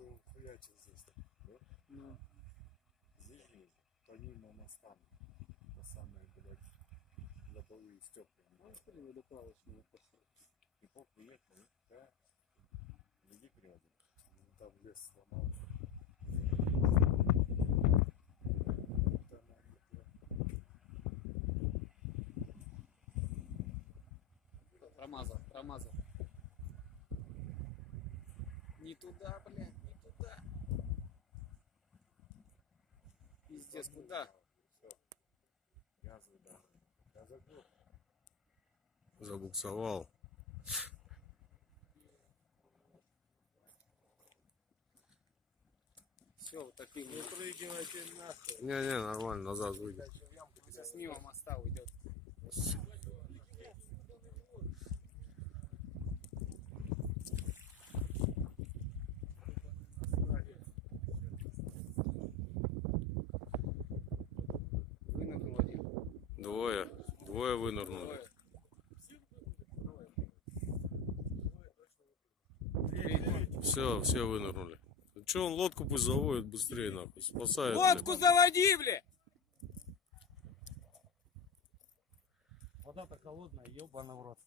походу хуячил здесь. Да? Ну, Здесь же, помимо моста, по самые, блядь, лобовые стекла. ну, блин, водоплавочную посадку. И пол приехал, да? Люди переводили. Там лес сломал. Там Промазал. Не туда, блядь, не туда. Пиздец, куда? Все. Газ выдал. Я забыл. Забуксовал. Все, утопил. Не прыгивайте нахуй. Не, нормально, назад выйдет. Сейчас мимо моста уйдет. Вынырнул один. Двое вынырнули. Все вынырнули. Че он лодку пусть заводит быстрее, нахуй, спасает. Лодку заводи, бля! Вода-то холодная, ебаный в рот.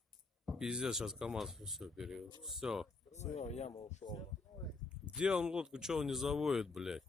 Пиздец, сейчас КамАЗ все перевез. Все. Все, яма ушел. Где он лодку, че он не заводит, блядь?